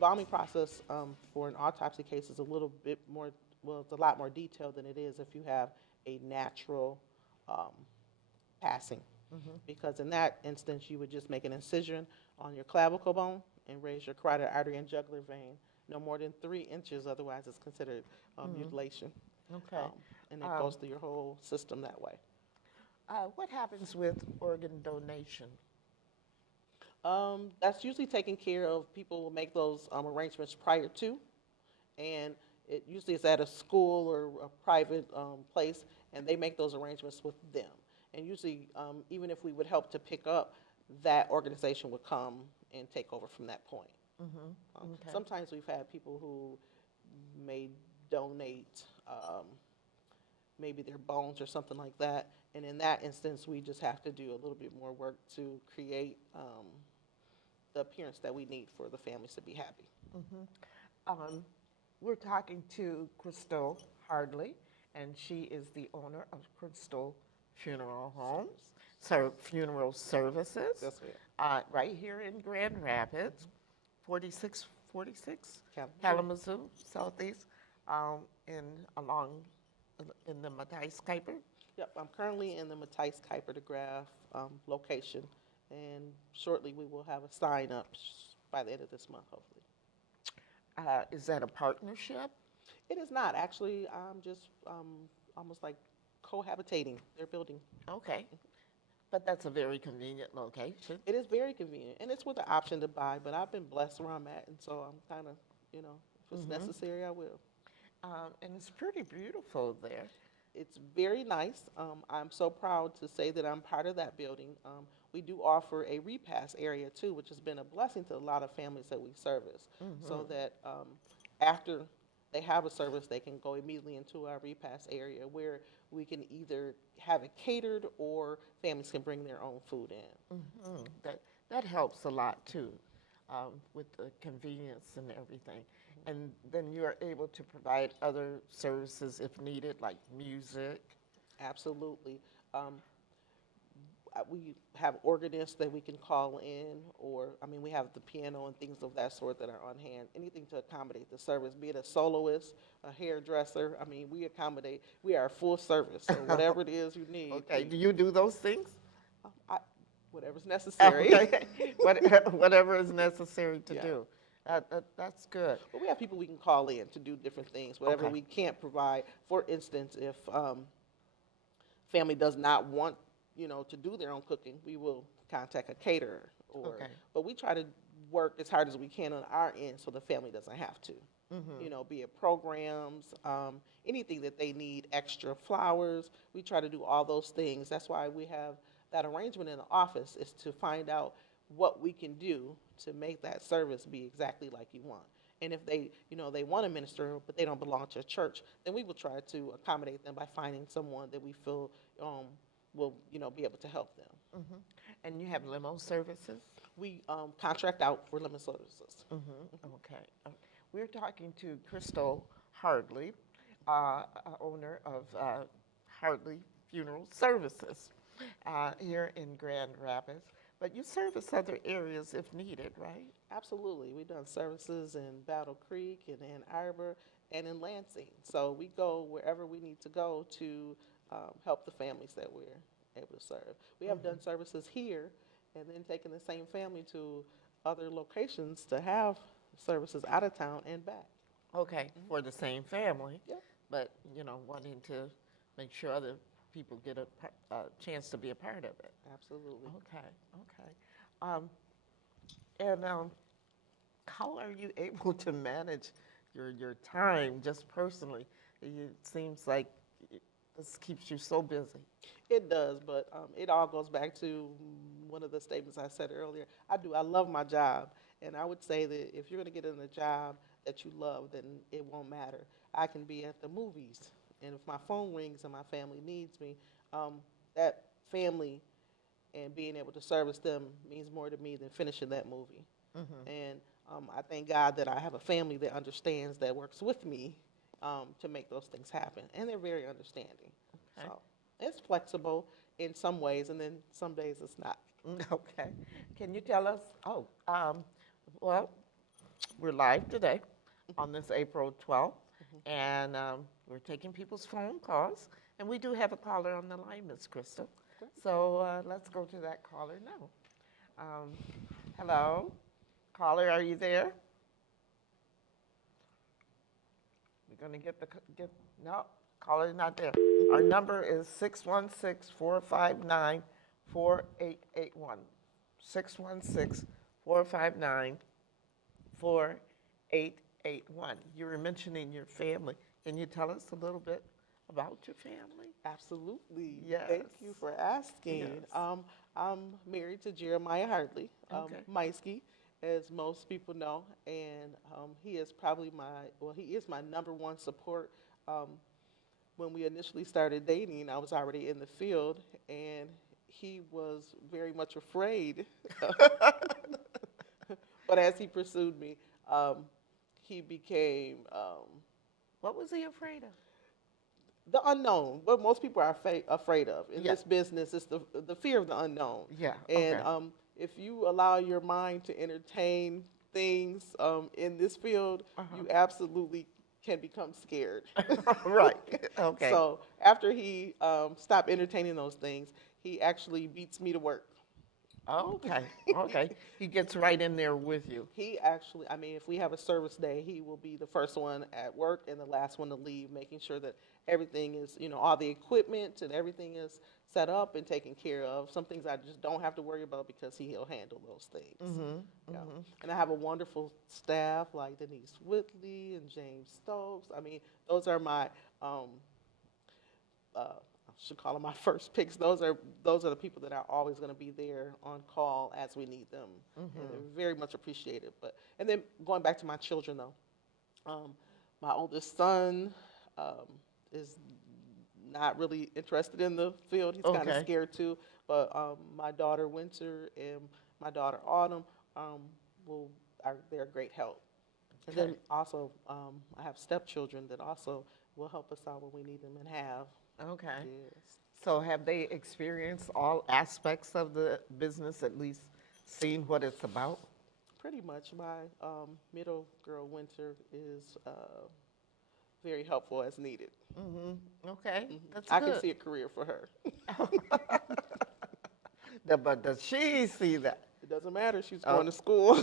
embalming process for an autopsy case is a little bit more, well, it's a lot more detailed than it is if you have a natural um, passing. Because in that instance, you would just make an incision on your clavicle bone and raise your carotid artery and jugular vein no more than 3 inches, otherwise it's considered mutilation. Okay. And it goes through your whole system that way. What happens with organ donation? That's usually taken care of. People will make those arrangements prior to, and it usually is at a school or a private place, and they make those arrangements with them. And usually, even if we would help to pick up, that organization would come and take over from that point. Okay. Sometimes we've had people who may donate maybe their bones or something like that, and in that instance, we just have to do a little bit more work to create the appearance that we need for the families to be happy. Um, we're talking to Crystal Hardley, and she is the owner of Crystal Funeral Homes, Funeral Services, Yes, ma'am. right here in Grand Rapids, 4646 Kalamazoo. Kalamazoo, Southeast, along in the Matthijs Kuiper. Yep, I'm currently in the Matthijs Kuiper de Graaf location, and shortly we will have a sign up by the end of this month, hopefully. Is that a partnership? It is not. Actually, I'm just almost like cohabitating their building. Okay. But that's a very convenient location. It is very convenient, and it's with the option to buy, but I've been blessed where I'm at, and so I'm kind of, if it's necessary, I will. And it's pretty beautiful there. It's very nice. I'm so proud to say that I'm part of that building. We do offer a repast area too, which has been a blessing to a lot of families that we service, so that after they have a service, they can go immediately into our repast area where we can either have it catered or families can bring their own food in. That helps a lot too, with the convenience and everything. And then you are able to provide other services if needed, like music. Absolutely. We have organists that we can call in, or, we have the piano and things of that sort that are on hand. Anything to accommodate the service, be it a soloist, a hairdresser. We accommodate, we are full service, so whatever it is you need. Okay, do you do those things? Whatever's necessary. Okay. Whatever is necessary to do. That's good. But we have people we can call in to do different things, whatever we can't provide. For instance, if family does not want to do their own cooking, we will contact a caterer. But we try to work as hard as we can on our end so the family doesn't have to. Be it programs, anything that they need, extra flowers. We try to do all those things. That's why we have that arrangement in the office, is to find out what we can do to make that service be exactly like you want. And if they, they want to minister, but they don't belong to a church, then we will try to accommodate them by finding someone that we feel will, be able to help them. And you have limo services? We contract out for limo services. Okay. We're talking to Crystal Hardley, owner of Hardley Funeral Services here in Grand Rapids. But you service other areas if needed, right? Absolutely. We've done services in Battle Creek and Ann Arbor and in Lansing. So we go wherever we need to go to help the families that we're able to serve. We have done services here and then taken the same family to other locations to have services out of town and back. Okay, for the same family. Yep. But, wanting to make sure other people get a chance to be a part of it. Absolutely. Okay. And how are you able to manage your time just personally? It seems like this keeps you so busy. It does, but it all goes back to one of the statements I said earlier. I love my job, and I would say that if you're going to get in a job that you love, then it won't matter. I can be at the movies, and if my phone rings and my family needs me, that family and being able to service them means more to me than finishing that movie. And I thank God that I have a family that understands, that works with me to make those things happen, and they're very understanding. Okay. So it's flexible in some ways, and then some days it's not. Okay. Can you tell us? Well, we're live today on this April 12th, and we're taking people's phone calls. And we do have a caller on the line, Miss Crystal. So let's go to that caller now. Hello? Caller, are you there? We're going to no, caller's not there. Our number is 616-459-4881. 616-459-4881. You were mentioning your family. Can you tell us a little bit about your family? Absolutely. Yes. Thank you for asking. Yes. I'm married to Jeremiah Hardley, Okay. Meisky, as most people know, and he is probably he is my number one support. When we initially started dating, I was already in the field, and he was very much afraid. But as he pursued me, he became What was he afraid of? the unknown. What most people are afraid of in Yeah. this business is the fear of the unknown. Yeah. And Okay. if you allow your mind to entertain things in this field, you absolutely can become scared. Right. Okay. So after he stopped entertaining those things, he actually beats me to work. Okay. Okay. He gets right in there with you. He actually, I mean, if we have a service day, he will be the first one at work and the last one to leave, making sure that everything is, all the equipment and everything is set up and taken care of. Some things I just don't have to worry about because he'll handle those things. Yeah. And I have a wonderful staff like Denise Whitley and James Stokes. I mean, those are my, I should call them my first picks. Those are the people that are always going to be there on call as we need them. And they're very much appreciated. And then going back to my children though, my oldest son is not really interested in the field. He's kind of Okay. scared too. But my daughter Winter and my daughter Autumn they're a great help. And then also I have stepchildren that also will help us out when we need them and have. Okay. Yes. So have they experienced all aspects of the business, at least seen what it's about? Pretty much. My middle girl, Winter, is very helpful as needed. Okay. That's I good. can see a career for her. But does she see that? It doesn't matter. She's going to school.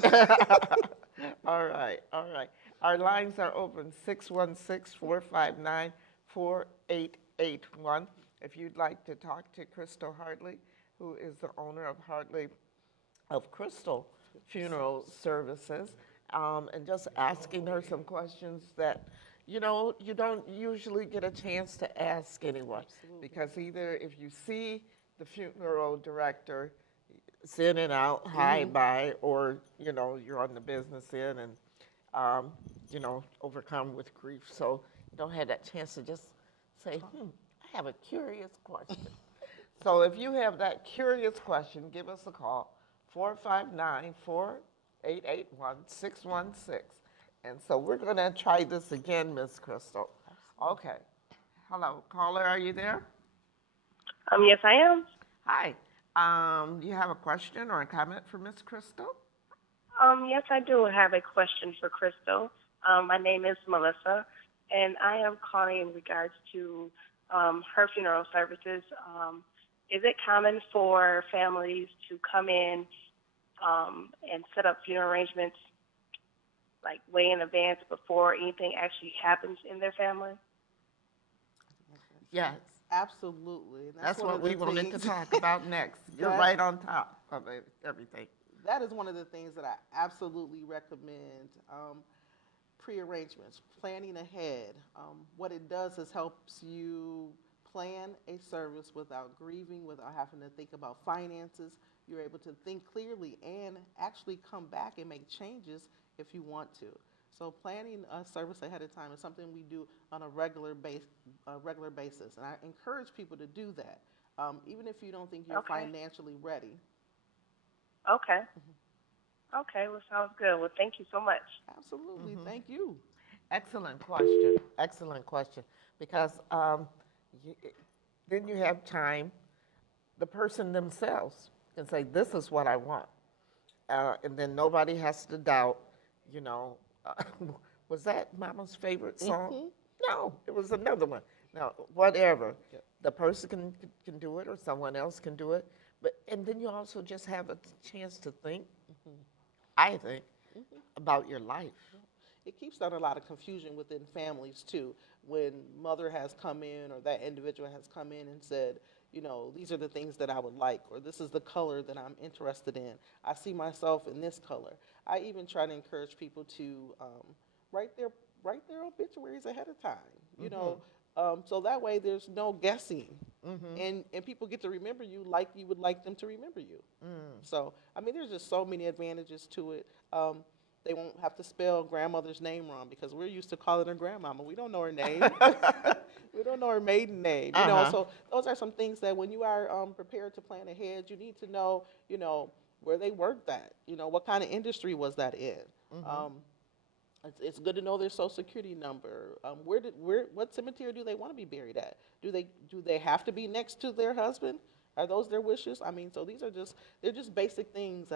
All right. All right. Our lines are open, 616-459-4881. If you'd like to talk to Crystal Hardley, who is the owner of Crystal Funeral Services, and just asking her some questions that, you don't usually get a chance to ask anyone. Absolutely. Because either if you see the funeral director, it's in and out, hi, bye, or, you're on the business end and, overcome with grief. So you don't have that chance to just say, I have a curious question. So if you have that curious question, give us a call, 459-4881-616. And so we're going to try this again, Miss Crystal. Okay. Hello, caller, are you there? Yes, I am. Hi. Do you have a question or a comment for Miss Crystal? Yes, I do have a question for Crystal. My name is Melissa, and I am calling in regards to her funeral services. Is it common for families to come in and set up funeral arrangements like way in advance before anything actually happens in their family? Yes. Absolutely. And That's one what of the we wanted to things- talk about next. You're That- right on top of everything. That is one of the things that I absolutely recommend. Pre-arrangements, planning ahead. What it does is helps you plan a service without grieving, without having to think about finances. You're able to think clearly and actually come back and make changes if you want to. So planning a service ahead of time is something we do on a regular basis, and I encourage people to do that, even if you don't think you're Okay. financially ready. Okay. Okay, well, sounds good. Well, thank you so much. Absolutely, thank you. Excellent question. Excellent question. Because then you have time, the person themselves can say, this is what I want. And then nobody has to doubt, was that Mama's favorite song? Mhm. No, it was another one. Now, whatever, Yep. the person can do it or someone else can do it, and then you also just have a chance to think, I think, about your life. It keeps down a lot of confusion within families too. When mother has come in or that individual has come in and said, these are the things that I would like, or this is the color that I'm interested in. I see myself in this color. I even try to encourage people to write their write their obituaries ahead of time. So that way there's no guessing, and people get to remember you like you would like them to remember you. So I mean, there's just so many advantages to it. They won't have to spell grandmother's name wrong because we're used to calling her grandmama. We don't know her name. We don't know her maiden name. So those are some things that when you are prepared to plan ahead, you need to know, where they worked at. What kind of industry was that in. It's good to know their social security number. What cemetery do they want to be buried at? Do they have to be next to their husband? Are those their wishes? I mean, so they're just basic things.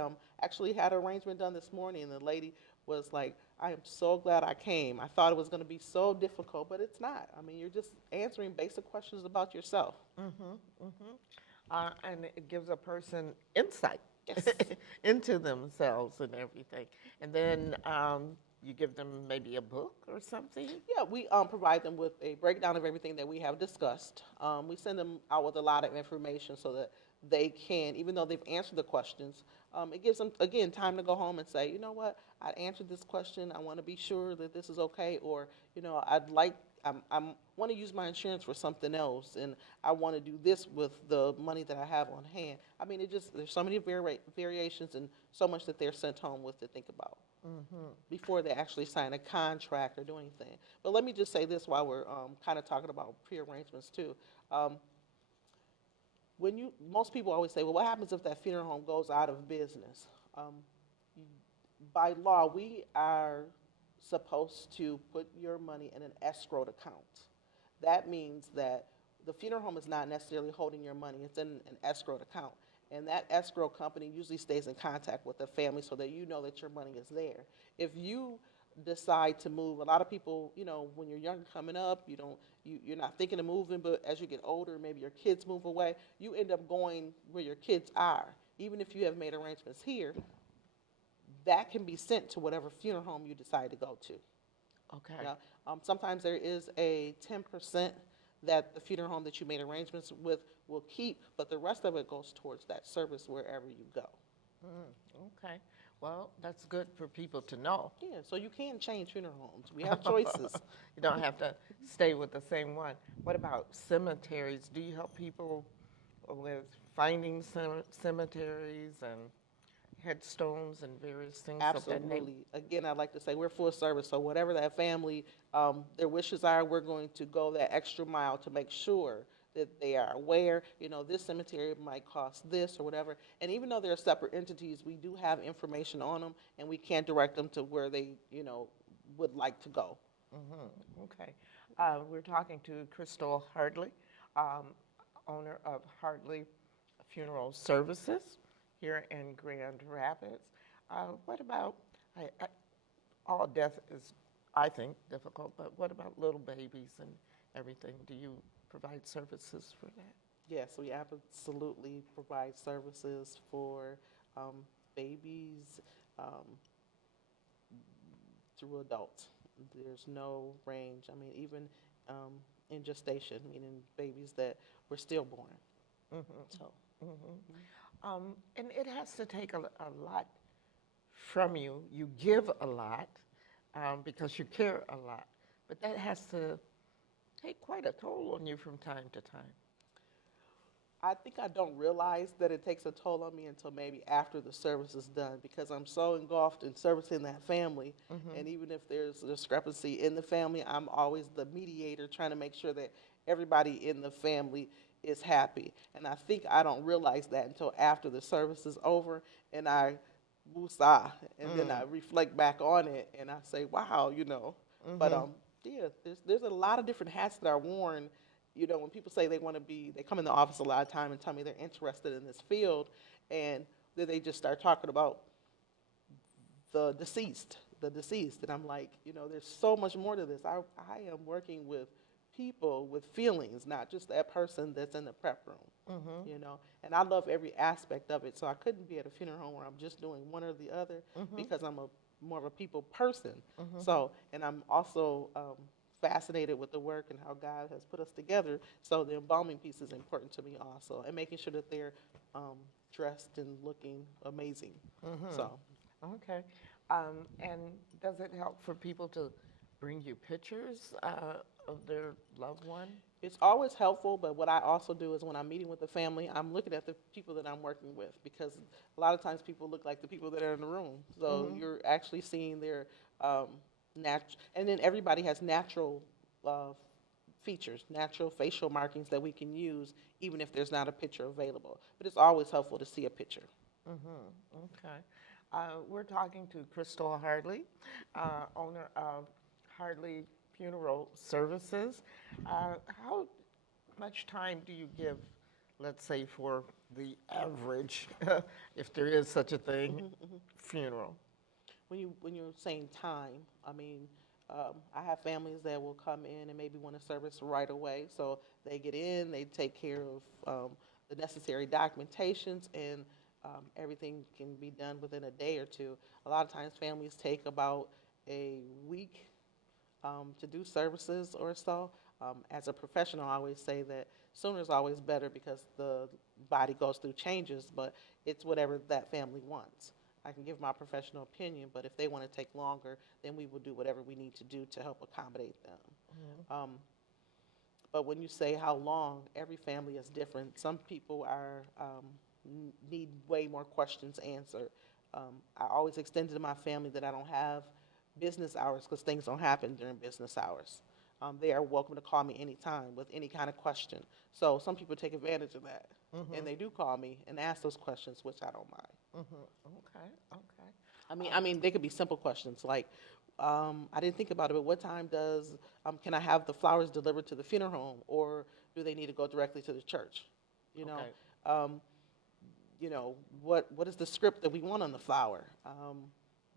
Actually had an arrangement done this morning, and the lady was like, I am so glad I came. I thought it was going to be so difficult, but it's not. I mean, you're just answering basic questions about yourself. And it gives a person insight Yes. into themselves and everything. And then you give them maybe a book or something? Yeah, we provide them with a breakdown of everything that we have discussed. We send them out with a lot of information so that they can, even though they've answered the questions, it gives them, again, time to go home and say, you know what, I answered this question. I want to be sure that this is okay. Or, I want to use my insurance for something else, and I want to do this with the money that I have on hand. I mean, there's so many variations and so much that they're sent home with to think about before they actually sign a contract or do anything. But let me just say this while we're kind of talking about pre-arrangements too. Most people always say, well, what happens if that funeral home goes out of business? By law, we are supposed to put your money in an escrowed account. That means that the funeral home is not necessarily holding your money. It's in an escrowed account. And that escrow company usually stays in contact with the family so that you know that your money is there. If you decide to move, a lot of people, when you're younger coming up, you're not thinking of moving, but as you get older, maybe your kids move away, you end up going where your kids are. Even if you have made arrangements here, that can be sent to whatever funeral home you decide to go to. Okay. Sometimes there is a 10% that the funeral home that you made arrangements with will keep, but the rest of it goes towards that service wherever you go. Okay. Well, that's good for people to know. Yeah, so you can change funeral homes. We have choices. You don't have to stay with the same one. What about cemeteries? Do you help people with finding cemeteries and headstones and various things of that nature? Absolutely. Again, I'd like to say we're full service, so whatever that family, their wishes are, we're going to go that extra mile to make sure that they are aware, this cemetery might cost this or whatever. And even though they're separate entities, we do have information on them, and we can direct them to where they, would like to go. Okay. We're talking to Crystal Hardley, owner of Hardley Funeral Services here in Grand Rapids. What about, all death is, I think, difficult, but what about little babies and everything? Do you provide services for that? Yes, we absolutely provide services for babies through adults. There's no range. I mean, even in gestation, meaning babies that were stillborn. So. And it has to take a lot from you. You give a lot because you care a lot, but that has to take quite a toll on you from time to time. I think I don't realize that it takes a toll on me until maybe after the service is done, because I'm so engulfed in servicing that family. And even if there's a discrepancy in the family, I'm always the mediator trying to make sure that everybody in the family is happy. And I think I don't realize that until after the service is over and I woosah, and then I reflect back on it and I say, wow, But yeah, there's a lot of different hats that are worn. When people say they come in the office a lot of time and tell me they're interested in this field, and then they just start talking about the deceased. the deceased. And I'm like, you know, there's so much more to this. I am working with people with feelings, not just that person that's in the prep room, you know. And I love every aspect of it. So I couldn't be at a funeral home where I'm just doing one or the other because I'm more of a people person. So, and I'm also fascinated with the work and how God has put us together. So the embalming piece is important to me also, and making sure that they're dressed and looking amazing. So. Okay. And does it help for people to bring you pictures of their loved one? It's always helpful, but what I also do is when I'm meeting with the family, I'm looking at the people that I'm working with, because a lot of times people look like the people that are in the room. So you're actually seeing their natural, and then everybody has natural features, natural facial markings that we can use even if there's not a picture available. But it's always helpful to see a picture. Okay. We're talking to Crystal Hardley, owner of Hardley Funeral Services. How much time do you give, let's say, for the average, if there is such a thing, funeral? When you're saying time, I mean, I have families that will come in and maybe want a service right away. So they get in, they take care of the necessary documentations, and everything can be done within a day or two. A lot of times families take about a week to do services or so. As a professional, I always say that sooner is always better because the body goes through changes, but it's whatever that family wants. I can give my professional opinion, but if they want to take longer, then we will do whatever we need to do to help accommodate them. But when you say how long, every family is different. Some people are need way more questions answered. I always extend to my family that I don't have business hours because things don't happen during business hours. They are welcome to call me anytime with any kind of question. So some people take advantage of that, and they do call me and ask those questions, which I don't mind. Okay. I mean, they could be simple questions like, I didn't think about it, but what time can I have the flowers delivered to the funeral home, or do they need to go directly to the church? You know, Okay. you know, what is the script that we want on the flower?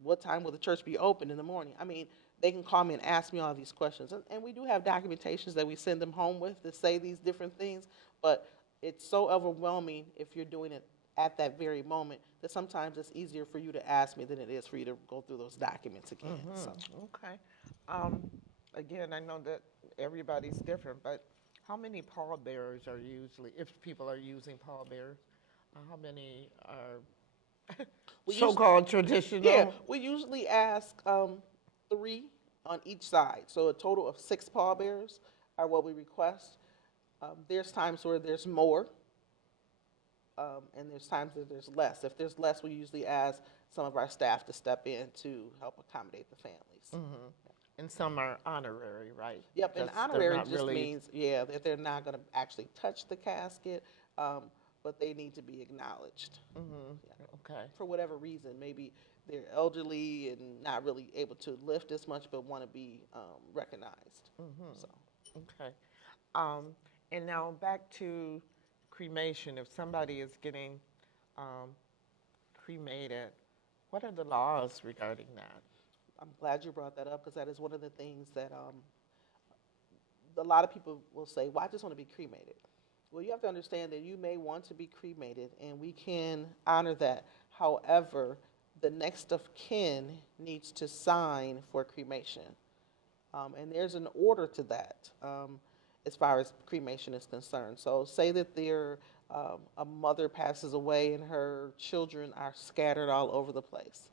What time will the church be open in the morning? I mean, they can call me and ask me all these questions. And we do have documentations that we send them home with that say these different things, but it's so overwhelming if you're doing it at that very moment that sometimes it's easier for you to ask me than it is for you to go through those documents again. So. Okay. Again, I know that everybody's different, but how many pallbearers are usually, if people are using pallbearers, how many are so-called traditional? Yeah, we usually ask 3 on each side. So a total of 6 pallbearers are what we request. There's times where there's more, and there's times that there's less. If there's less, we usually ask some of our staff to step in to help accommodate the families. And some are honorary, right? Yep, and honorary just means, that they're not going to actually touch the casket, but they need to be acknowledged. Okay. For whatever reason, maybe they're elderly and not really able to lift as much, but want to be recognized. So. Okay. And now back to cremation. If somebody is getting cremated, what are the laws regarding that? I'm glad you brought that up because that is one of the things that a lot of people will say, well, I just want to be cremated. Well, you have to understand that you may want to be cremated, and we can honor that. However, the next of kin needs to sign for cremation. And there's an order to that as far as cremation is concerned. So say that a mother passes away and her children are scattered all over the place.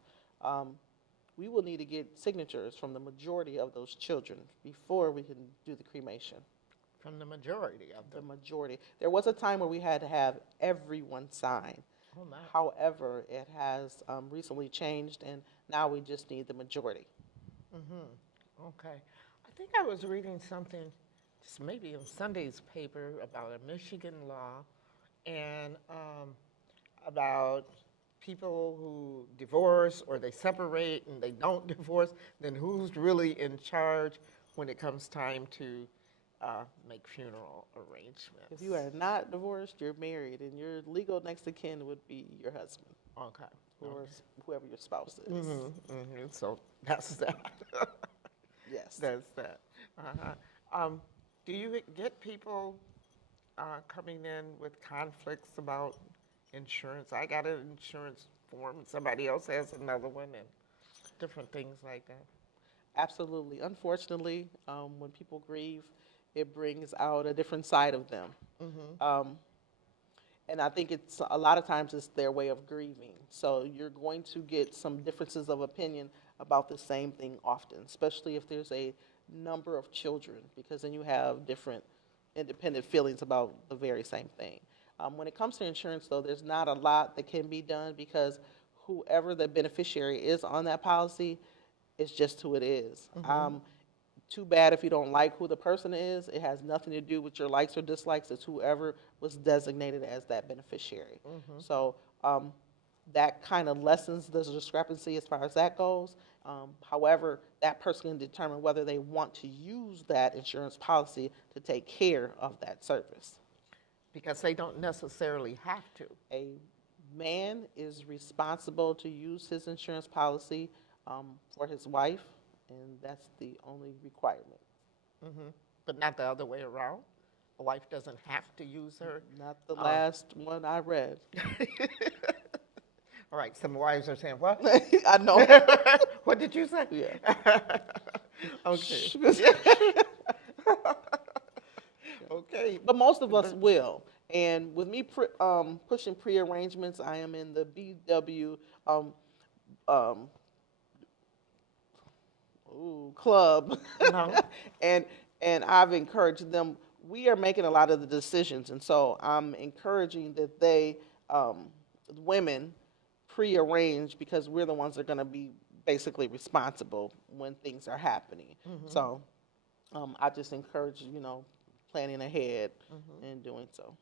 We will need to get signatures from the majority of those children before we can do the cremation. From the majority of them? The majority. There was a time where we had to have everyone sign. Oh, my. However, it has recently changed, and now we just need the majority. Okay. I think I was reading something, just maybe in Sunday's paper, about a Michigan law and about people who divorce or they separate and they don't divorce, then who's really in charge when it comes time to make funeral arrangements. If you are not divorced, you're married, and your legal next of kin would be your husband Okay. or whoever your spouse is. So that's that. Yes. That's that. Uh-huh. Do you get people coming in with conflicts about insurance? I got an insurance form, and somebody else has another one, and different things like that. Absolutely. Unfortunately, when people grieve, it brings out a different side of them. Um, and I think it's a lot of times it's their way of grieving. So you're going to get some differences of opinion about the same thing often, especially if there's a number of children, because then you have different independent feelings about the very same thing. When it comes to insurance, though, there's not a lot that can be done because whoever the beneficiary is on that policy, it's just who it is. Too bad if you don't like who the person is. It has nothing to do with your likes or dislikes. It's whoever was designated as that beneficiary. So that kind of lessens the discrepancy as far as that goes. However, that person can determine whether they want to use that insurance policy to take care of that service. Because they don't necessarily have to. A man is responsible to use his insurance policy for his wife, and that's the only requirement. But not the other way around. A wife doesn't have to use her. Not the last one I read. All right, some wives are saying, what? I know. What did you say? Yeah. Okay. Okay. But most of us will. And with me pushing pre-arrangements, I am in the BW club. and I've encouraged them. We are making a lot of the decisions, and so I'm encouraging that they, women, pre-arrange, because we're the ones that are going to be basically responsible when things are happening. So I just encourage, planning ahead and doing so.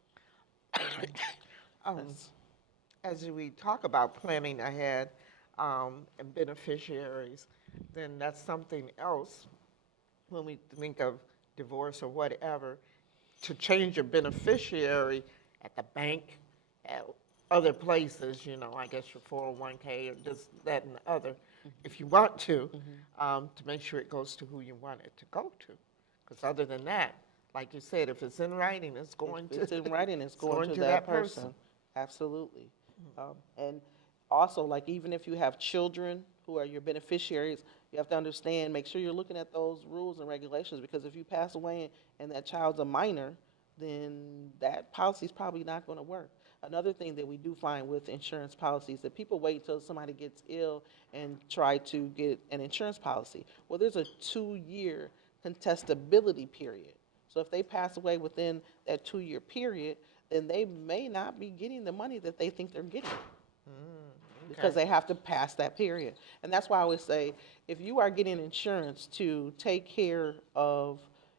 As we talk about planning ahead and beneficiaries, then that's something else when we think of divorce or whatever, to change your beneficiary at the bank, at other places, I guess your 401k or this, that, and the other, if you want to make sure it goes to who you want it to go to. Because other than that, like you said, if it's in writing, it's going to. It's in writing, it's going to that person. Absolutely. And also, like, even if you have children who are your beneficiaries, you have to understand, make sure you're looking at those rules and regulations, because if you pass away and that child's a minor, then that policy is probably not going to work. Another thing that we do find with insurance policies that people wait until somebody gets ill and try to get an insurance policy. Well, there's a 2-year contestability period. So if they pass away within that 2-year period, then they may not be getting the money that they think they're getting. Because they have to pass that period. And that's why I always say, if you are getting insurance to take care of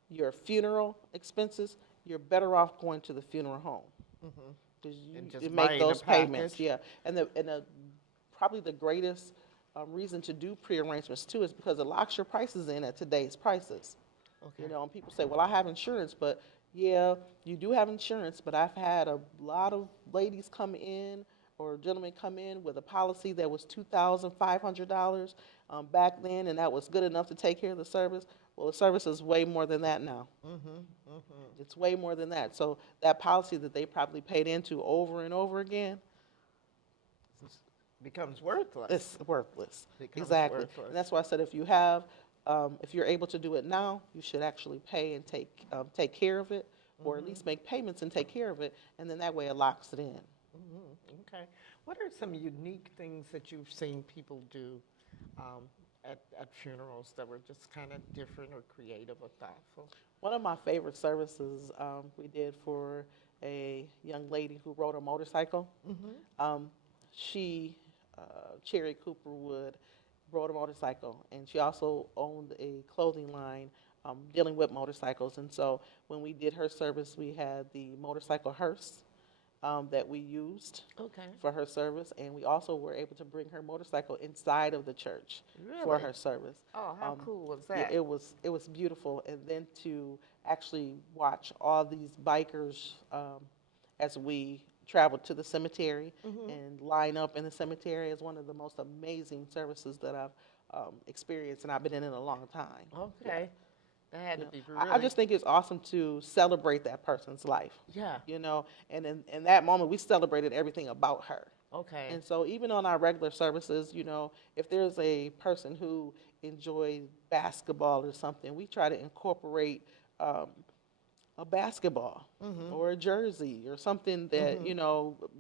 your funeral expenses, you're better off going to the funeral home. Because you make those payments. Yeah. And probably the greatest reason to do pre-arrangements too is because it locks your prices in at today's prices. Okay. And people say, well, I have insurance, but yeah, you do have insurance, but I've had a lot of ladies come in or gentlemen come in with a policy that was $2,500 back then, and that was good enough to take care of the service. Well, the service is way more than that now. It's way more than that. So that policy that they probably paid into over and over again becomes worthless. It's worthless. Exactly. Worthless. And that's why I said if you have, if you're able to do it now, you should actually pay and take care of it, or at least make payments and take care of it, and then that way it locks it in. Okay. What are some unique things that you've seen people do at funerals that were just kind of different or creative or thoughtful? One of my favorite services we did for a young lady who rode a motorcycle. She, Cherry Cooperwood, rode a motorcycle, and she also owned a clothing line dealing with motorcycles. And so when we did her service, we had the motorcycle hearse, that we used Okay. for her service, and we also were able to bring her motorcycle inside of the church for Really? her service. Oh, how cool was Yeah, that? it was beautiful, and then to actually watch all these bikers as we traveled to the cemetery and line up in the cemetery is one of the most amazing services that I've experienced, and I've been in it a long time. Okay. That had You to know, be I really, just think it's awesome to celebrate that person's life, yeah. and in that moment, we celebrated everything about her. Okay. And so even on our regular services, if there's a person who enjoys basketball or something, we try to incorporate a basketball or a jersey or something that,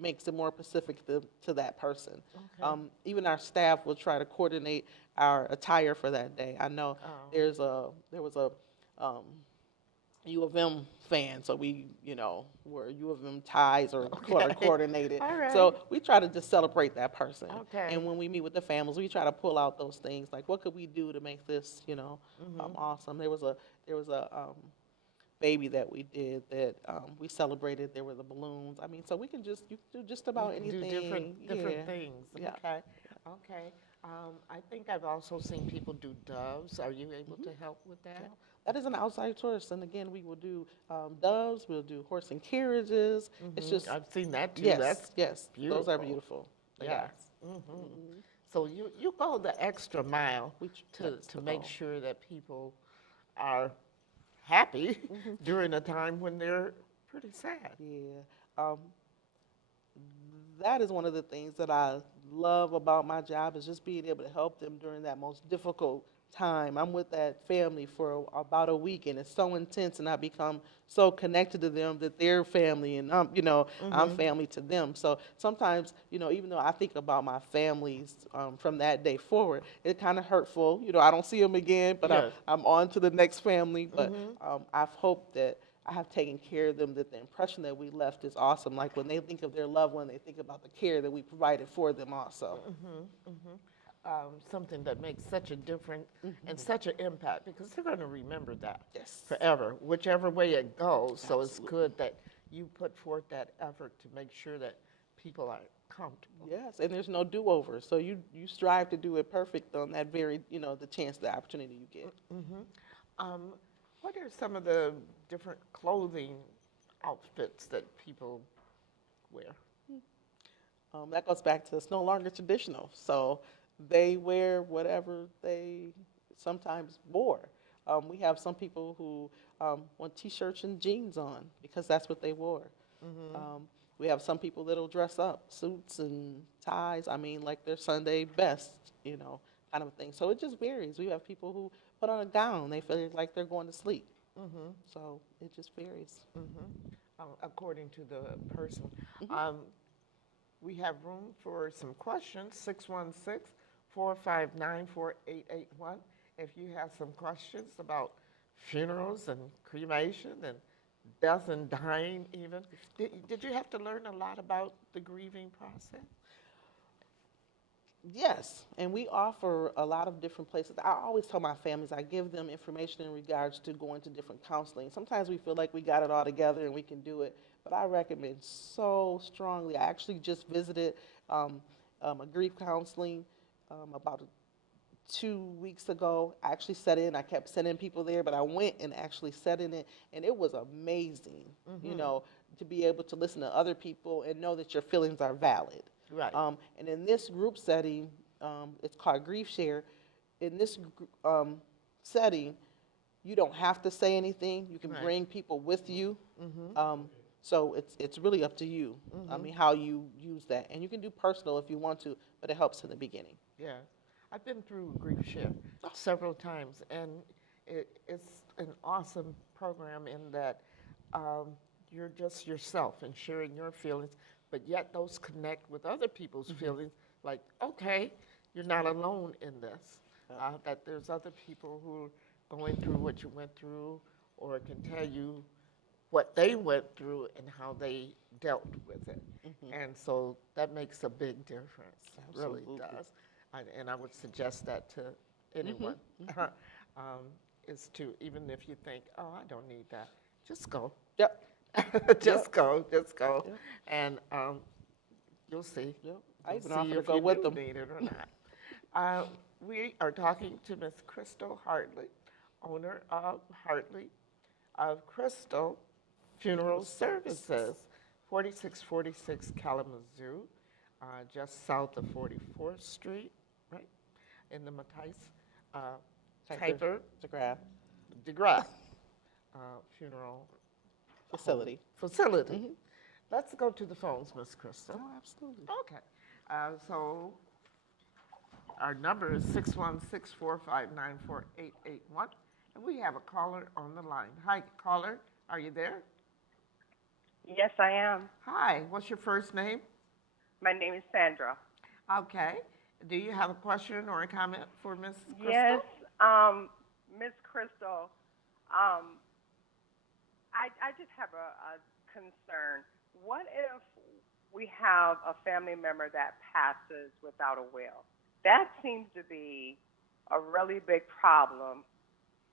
makes it more specific to that person. Okay. Even our staff will try to coordinate our attire for that day. I know Oh. there was a U of M fan, so we, were U of M ties or color coordinated. All right. So we try to just celebrate that person. Okay. And when we meet with the families, we try to pull out those things like, what could we do to make this, awesome? There was a baby that we did that we celebrated. There were the balloons. I mean, so you can do just about You can anything. do different Yeah. things. Yeah. Okay. Okay. I think I've also seen people do doves. Are you able to help with that? That is an outside tourist, and again, we will do doves. We'll do horse and carriages. It's just I've seen that too. yes, That's yes. Those are beautiful. beautiful. They yes. are. So you go the extra mile That's to the make goal. sure that people are happy during a time when they're pretty sad. Yeah. That is one of the things that I love about my job is just being able to help them during that most difficult time. I'm with that family for about a week, and it's so intense, and I become so connected to them that they're family, and I'm family to them. So sometimes, even though I think about my families from that day forward, it's kind of hurtful. I don't see them again, but Yes. I'm on to the next family. But I've hoped that I have taken care of them, that the impression that we left is awesome. Like when they think of their loved one, they think about the care that we provided for them also. Something that makes such a difference and such an impact because they're going to remember that Yes. forever, whichever way it goes. So it's Absolutely. good that you put forth that effort to make sure that people are comfortable. Yes, and there's no do-over. So you strive to do it perfect on that very, the chance, the opportunity you get. What are some of the different clothing outfits that people wear? That goes back to it's no longer traditional. So they wear whatever they sometimes wore. We have some people who want T-shirts and jeans on because that's what they wore. We have some people that'll dress up, suits and ties. I mean, like their Sunday best, kind of a thing. So it just varies. We have people who put on a gown. They feel like they're going to sleep. So it just varies. According to the person. We have room for some questions, 616-459-4881. If you have some questions about funerals and cremation and death and dying even. Did you have to learn a lot about the grieving process? Yes, and we offer a lot of different places. I always tell my families, I give them information in regards to going to different counseling. Sometimes we feel like we got it all together and we can do it, but I recommend so strongly. I actually just visited a grief counseling about 2 weeks ago. I actually sat in. I kept sending people there, but I went and actually sat in it, and it was amazing, to be able to listen to other people and know that your feelings are valid. Right. And in this group setting, it's called Grief Share. In this setting, you don't have to say anything. You can Right. bring people with you. So it's really up to you. I mean, how you use that, and you can do personal if you want to, but it helps in the beginning. Yeah. I've been through Grief Share several times, and it's an awesome program in that you're just yourself and sharing your feelings, but yet those connect with other people's feelings. Like, okay, you're not alone in this. That there's other people who are going through what you went through, or can tell you what they went through and how they dealt with it. And so that makes a big difference. It really Absolutely. does. And I would suggest that to anyone. Is to, even if you think, oh, I don't need that, just go. Yep. Just go, just go. Yep. And you'll see. Yep. I You'll even see offered to if go you with do them. need it or not. We are talking to Miss Crystal Hartley, owner of Hartley of Crystal Funeral Services, 4646 Kalamazoo, just south of 44th Street, right? In the Matisse Typer DeGraff Funeral Facility. Facility. Mhm. Let's go to the phones, Miss Crystal. Oh, absolutely. Okay. So our number is 616-459-4881, and we have a caller on the line. Hi, caller. Are you there? Yes, I am. Hi. What's your first name? My name is Sandra. Okay. Do you have a question or a comment for Miss Crystal? Yes, Miss Crystal. I just have a concern. What if we have a family member that passes without a will? That seems to be a really big problem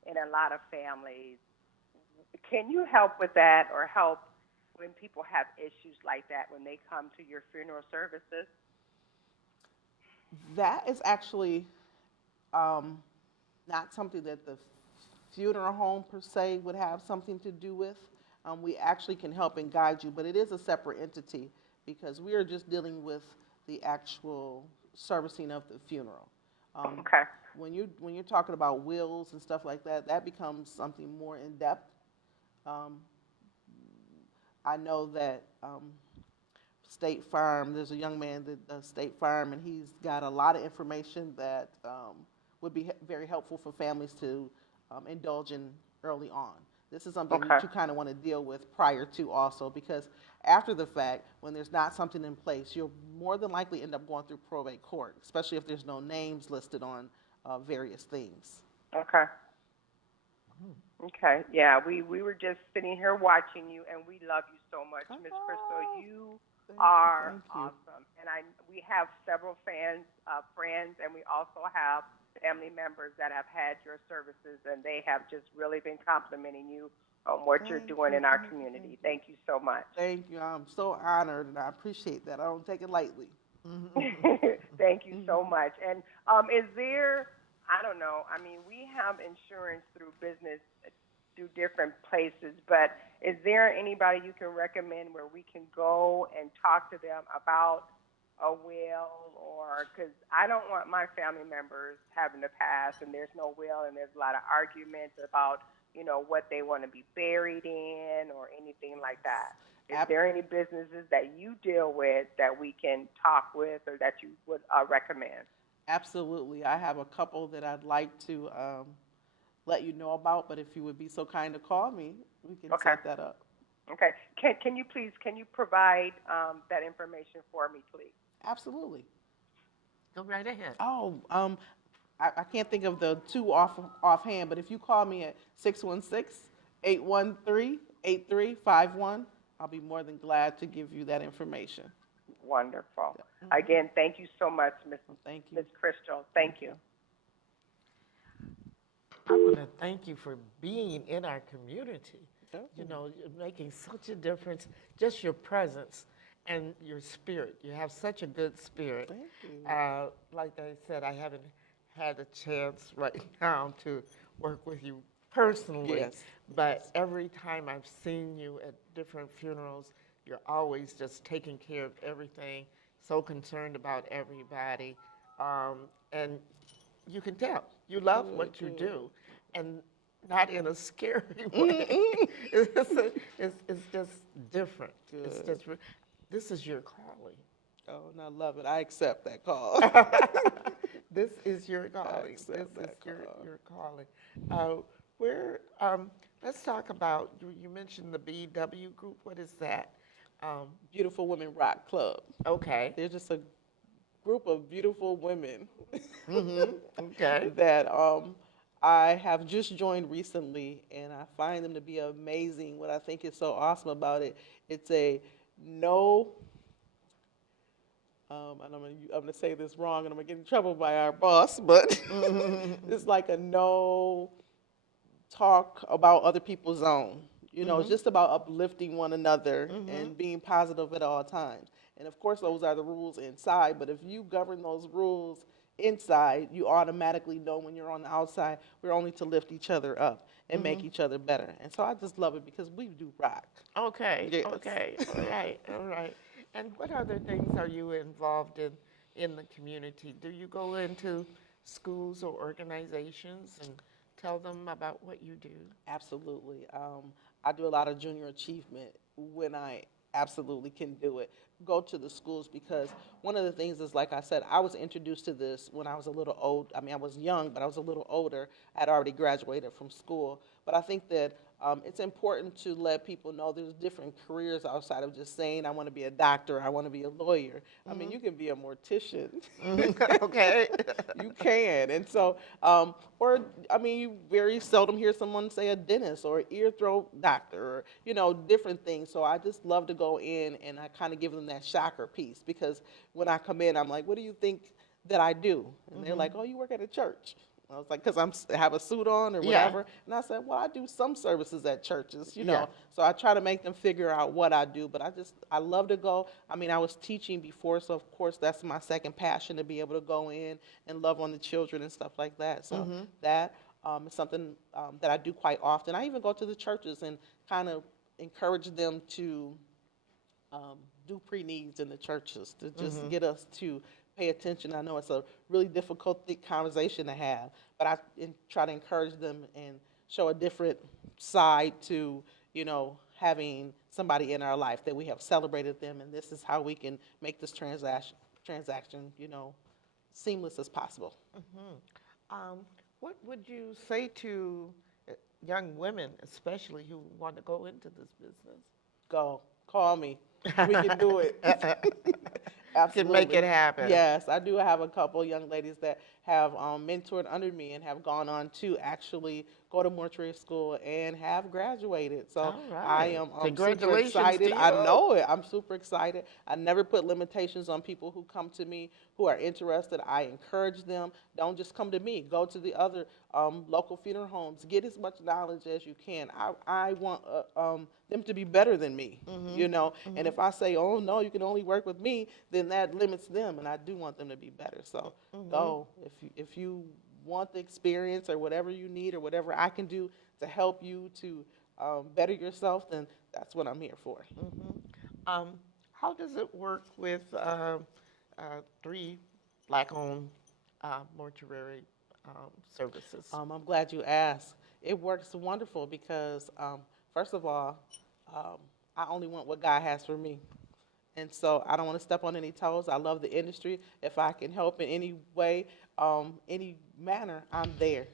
in a lot of families. Can you help with that, or help when people have issues like that when they come to your funeral services? That is actually not something that the funeral home per se would have something to do with. We actually can help and guide you, but it is a separate entity because we are just dealing with the actual servicing of the funeral. Okay. When you're talking about wills and stuff like that, that becomes something more in depth. I know that State Farm, there's a young man that does State Farm, and he's got a lot of information that would be very helpful for families to indulge in early on. This is something that you kind of want to deal with prior to also, because after the fact, when there's not something in place, you'll more than likely end up going through probate court, especially if there's no names listed on various things. Okay. Okay. Yeah, we were just sitting here watching you, and we love you so much, Miss Crystal. You are awesome. And we have several friends, and we also have family members that have had your services, and they have just really been complimenting you on what you're doing in our community. Thank you so much. Thank you. I'm so honored, and I appreciate that. I don't take it lightly. Thank you so much. And is there, I don't know, I mean, we have insurance through business, through different places, but is there anybody you can recommend where we can go and talk to them about a will? Or because I don't want my family members having to pass and there's no will, and there's a lot of arguments about, what they want to be buried in or anything like that. Is there any businesses that you deal with that we can talk with, or that you would recommend? Absolutely. I have a couple that I'd like to let you know about, but if you would be so kind to call me, we can set that up. Okay. Can you provide that information for me, please? Absolutely. Go right ahead. Oh, I can't think of the two offhand, but if you call me at 616-813-8351, I'll be more than glad to give you that information. Wonderful. Again, thank you so much, Miss Crystal. Thank you. I want to thank you for being in our community. You're making such a difference, just your presence and your spirit. You have such a good spirit. Thank you. Like I said, I haven't had a chance right now to work with you personally, but every time I've seen you at different funerals, you're always just taking care of everything, so concerned about everybody, and you can tell you love what you do, and not in a scary way. It's just different. It's just, this is your calling. Oh, and I love it. I accept that call. This is your calling. This is your calling. Let's talk about, you mentioned the BW group. What is that? Beautiful Women Rock Club. Okay. They're just a group of beautiful women Okay. that I have just joined recently, and I find them to be amazing. What I think is so awesome about it, it's a and I'm going to say this wrong, and I'm going to get in trouble by our boss, but it's like a no talk about other people's zone. You know, it's just about uplifting one another and being positive at all times. And of course, those are the rules inside. But if you govern those rules inside, you automatically know when you're on the outside, we're only to lift each other up and make each other better. And so I just love it because we do rock. Okay, Yes. okay, all right, all right. And what other things are you involved in the community? Do you go into schools or organizations and tell them about what you do? Absolutely. I do a lot of junior achievement when I absolutely can do it. Go to the schools because one of the things is, like I said, I was introduced to this when I was a little old. I mean, I was young, but I was a little older. I had already graduated from school. But I think that it's important to let people know there's different careers outside of just saying, I want to be a doctor, I want to be a lawyer. I mean, you can be a mortician. Okay. You can. And so, or, I mean, you very seldom hear someone say a dentist or ear, throat doctor or, you know, different things. So I just love to go in and I kind of give them that shocker piece because when I come in, I'm like, what do you think that I do? And they're like, oh, you work at a church. I was like, because I have a suit on or whatever. Yeah. And I said, well, I do some services at churches, you know. Yeah. So I try to make them figure out what I do. But I love to go. I mean, I was teaching before, so of course that's my second passion, to be able to go in and love on the children and stuff like that. So that is something that I do quite often. I even go to the churches and kind of encourage them to do pre-needs in the churches to just get us to pay attention. I know it's a really difficult conversation to have, but I try to encourage them and show a different side to, you know, having somebody in our life that we have celebrated them, and this is how we can make this transaction, you know, seamless as possible. What would you say to young women, especially who want to go into this business? Go. Call me. We can do it. Absolutely. Can make it happen. Yes, I do have a couple young ladies that have mentored under me and have gone on to actually go to mortuary school and have graduated. So I am super excited. I know it. I'm super excited. I never put limitations on people who come to me who are interested. I encourage them. Don't just come to me. Go to the other local funeral homes. Get as much knowledge as you can. I want them to be better than me, you know. And if I say, oh, no, you can only work with me, then that limits them, and I do want them to be better. So go. If you want the experience or whatever you need or whatever I can do to help you to better yourself, then that's what I'm here for. How does it work with 3 Black-owned mortuary services? I'm glad you asked. It works wonderful because, first of all, I only want what God has for me. And so I don't want to step on any toes. I love the industry. If I can help in any way, any manner, I'm there.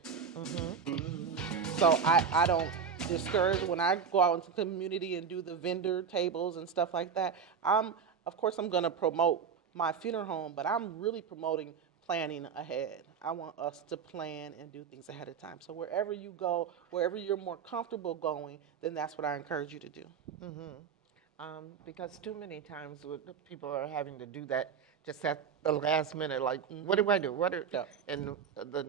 So I don't discourage when I go out into the community and do the vendor tables and stuff like that. Of course, I'm going to promote my funeral home, but I'm really promoting planning ahead. I want us to plan and do things ahead of time. So wherever you go, wherever you're more comfortable going, then that's what I encourage you to do. Because too many times people are having to do that just at the last minute, like, what do I do? And the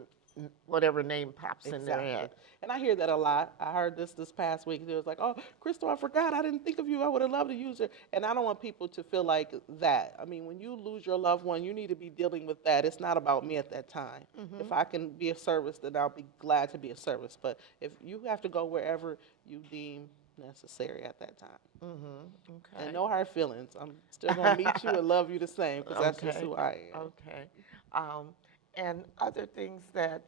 whatever name pops in their head. And I hear that a lot. I heard this past week. It was like, oh, Crystal, I forgot. I didn't think of you. I would have loved to use it. And I don't want people to feel like that. I mean, when you lose your loved one, you need to be dealing with that. It's not about me at that time. If I can be of service, then I'll be glad to be of service. But if you have to go wherever you deem necessary at that time. Okay. And no hard feelings. I'm still going to meet you and love you the same because that's just who I am. Okay. And other things that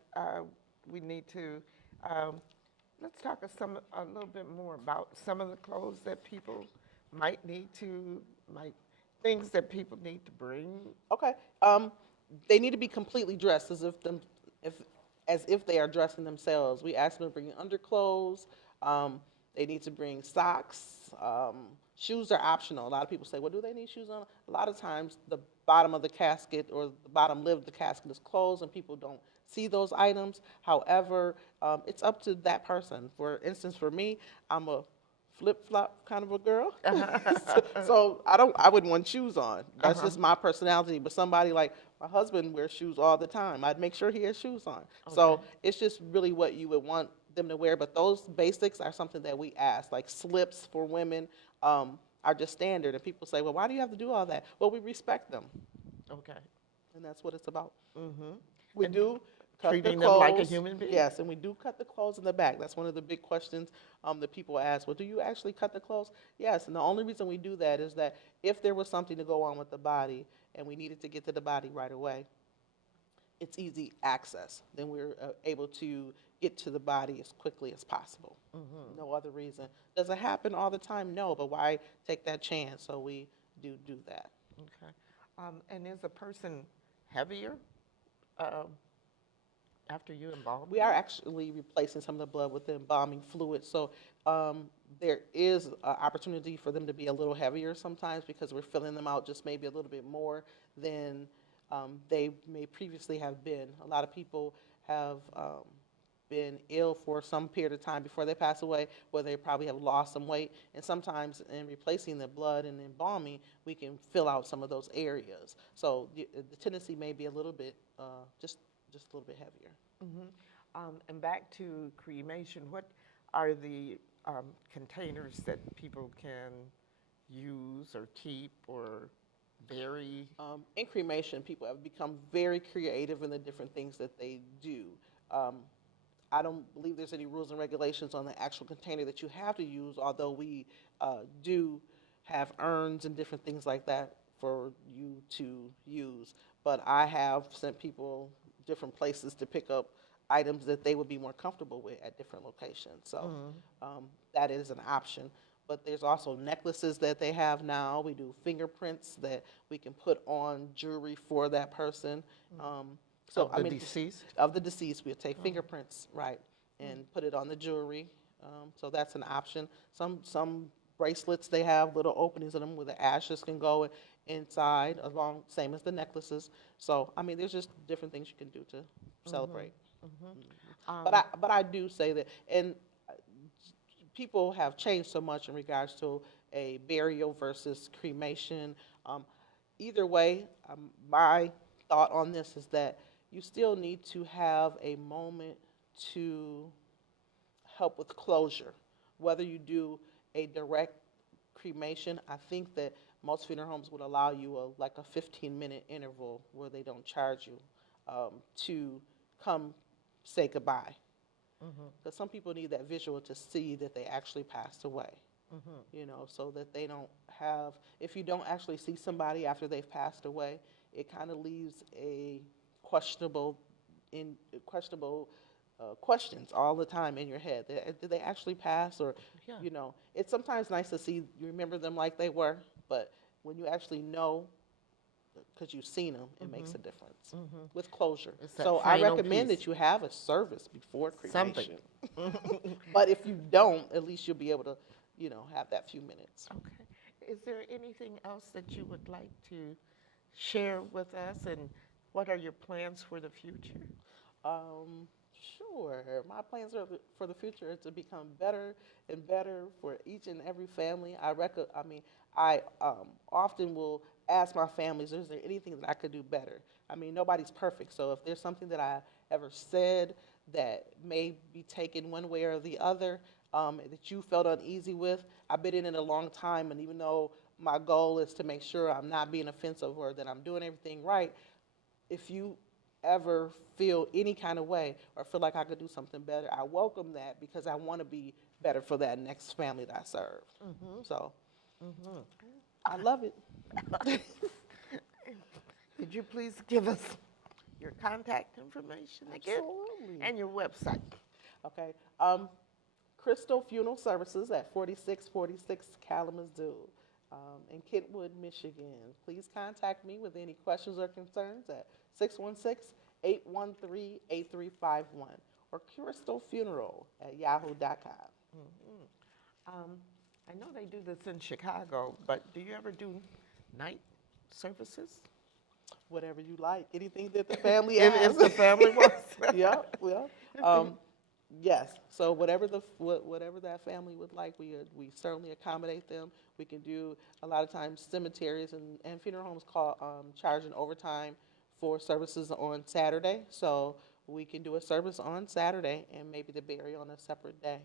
we need to, let's talk a little bit more about some of the clothes that people might need to, things that people need to bring. Okay. They need to be completely dressed as if they are dressing themselves. We ask them to bring underclothes. They need to bring socks. Shoes are optional. A lot of people say, well, do they need shoes on? A lot of times the bottom of the casket or the bottom lid of the casket is closed and people don't see those items. However, it's up to that person. For instance, for me, I'm a flip-flop kind of a girl. So I wouldn't want shoes on. That's just my personality. But somebody like my husband wears shoes all the time. I'd make sure he has shoes on. So it's just really what you would want them to wear, but those basics are something that we ask, like slips for women are just standard. And people say, well, why do you have to do all that? Well, we respect them, Okay. and that's what it's about. Mm-hmm. We And do cut the treating clothes. them like a human being. Yes, and we do cut the clothes in the back. That's one of the big questions that people ask. Well, do you actually cut the clothes? Yes, and the only reason we do that is that if there was something to go on with the body and we needed to get to the body right away, it's easy access. Then we're able to get to the body as quickly as possible. Mm-hmm. No other reason. Does it happen all the time? No, but why take that chance? So we do that. Okay. And is a person heavier after you embalm? We are actually replacing some of the blood with the embalming fluid. So there is an opportunity for them to be a little heavier sometimes because we're filling them out just maybe a little bit more than they may previously have been. A lot of people have been ill for some period of time before they pass away, where they probably have lost some weight. And sometimes in replacing the blood and embalming, we can fill out some of those areas. So the tendency may be a little bit, just a little bit heavier. Mm-hmm. And back to cremation, what are the containers that people can use or keep or bury? In cremation, people have become very creative in the different things that they do. I don't believe there's any rules and regulations on the actual container that you have to use, although we do have urns and different things like that for you to use. But I have sent people different places to pick up items that they would be more comfortable with at different locations. So that is an option. But there's also necklaces that they have now. We do fingerprints that we can put on jewelry for that person. So of the deceased? Of the deceased, we'll take fingerprints, right, and put it on the jewelry. So that's an option. Some bracelets, they have little openings in them where the ashes can go inside, along same as the necklaces. So I mean, there's just different things you can do to celebrate. But I do say that, and people have changed so much in regards to a burial versus cremation. Either way, my thought on this is that you still need to have a moment to help with closure. Whether you do a direct cremation, I think that most funeral homes would allow you like a 15-minute interval where they don't charge you to come say goodbye. Because some people need that visual to see that they actually passed away. You know, so that they don't have, if you don't actually see somebody after they've passed away, it kind of leaves a questionable questions all the time in your head. Did they actually pass? Or, you know, it's sometimes nice to see, you remember them like they were, but when you actually know, because you've seen them, it makes a difference with closure. So I recommend that you have a service before cremation. But if you don't, at least you'll be able to, you know, have that few minutes. Okay. Is there anything else that you would like to share with us, and what are your plans for the future? Sure. My plans for the future is to become better and better for each and every family. I often will ask my families, is there anything that I could do better? I mean, nobody's perfect, so if there's something that I ever said that may be taken one way or the other, that you felt uneasy with, I've been in it a long time, and even though my goal is to make sure I'm not being offensive or that I'm doing everything right, if you ever feel any kind of way or feel like I could do something better, I welcome that because I want to be better for that next family that I serve. So I love it. Could you please give us your contact information again? Absolutely. And your website? Okay. Crystal Funeral Services at 4646 Kalamazoo in Kentwood, Michigan. Please contact me with any questions or concerns at 616-813-8351 or crystalfuneral@yahoo.com. I know they do this in Chicago, but do you ever do night services? Whatever you like, anything that the family If asks. the family wants. Yeah. Yes. So whatever that family would like, we certainly accommodate them. We can do a lot of times cemeteries and funeral homes charge an overtime for services on Saturday. So we can do a service on Saturday and maybe the burial on a separate day,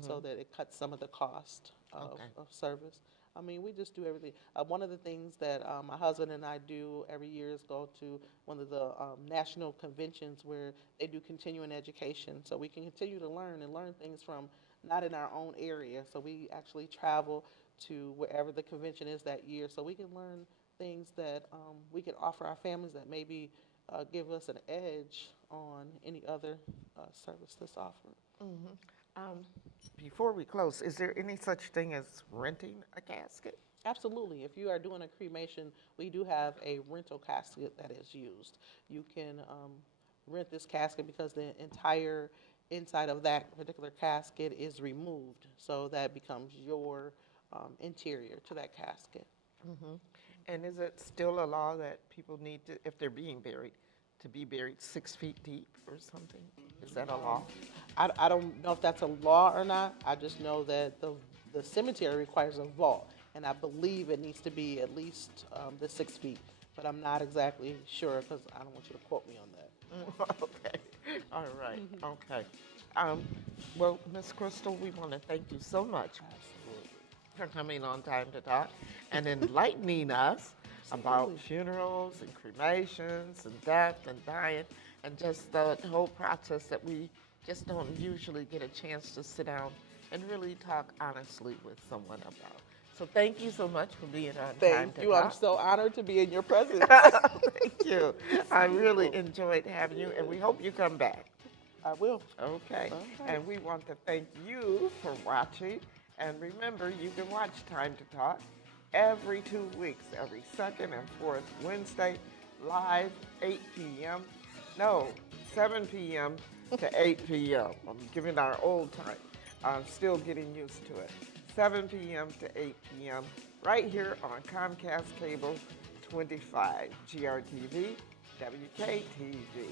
so that it cuts some of the cost of service. I mean, we just do everything. One of the things that my husband and I do every year is go to one of the national conventions where they do continuing education, so we can continue to learn and learn things from not in our own area. So we actually travel to wherever the convention is that year, so we can learn things that we can offer our families that maybe give us an edge on any other service that's offered. Before we close, is there any such thing as renting a casket? Absolutely. If you are doing a cremation, we do have a rental casket that is used. You can rent this casket because the entire inside of that particular casket is removed, so that becomes your interior to that casket. And is it still a law that people need to, if they're being buried, to be buried 6 feet deep or something? Is that a law? I don't know if that's a law or not. I just know that the cemetery requires a vault, and I believe it needs to be at least the 6 feet, but I'm not exactly sure because I don't want you to quote me on that. Okay. All right. Okay. Well, Ms. Crystal, we want to thank you so much for coming on Time to Talk and enlightening us about funerals and cremations and death and dying and just the whole process that we just don't usually get a chance to sit down and really talk honestly with someone about. So thank you so much for being on Time to Thank you. Talk. I'm so honored to be in your presence. Thank you. I really enjoyed having you, and we hope you come back. I will. Okay. And we want to thank you for watching. And remember, you can watch Time to Talk every 2 weeks, every second and fourth Wednesday, live 8 p.m. No, 7 p.m. to 8 p.m. I'm giving our old time. I'm still getting used to it. 7 p.m. to 8 p.m. right here on Comcast Cable 25, GRTV, WKTV.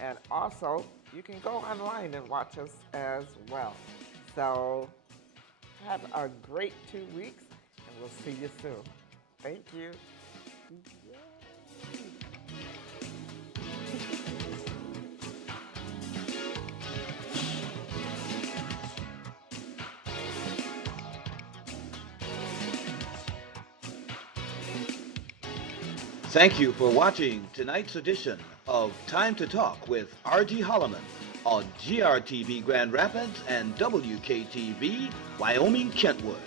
And also, you can go online and watch us as well. So have a great 2 weeks, and we'll see you soon. Thank you. Thank you for watching tonight's edition of Time to Talk with Argie Holliman on GRTV Grand Rapids and WKTV Wyoming Kentwood.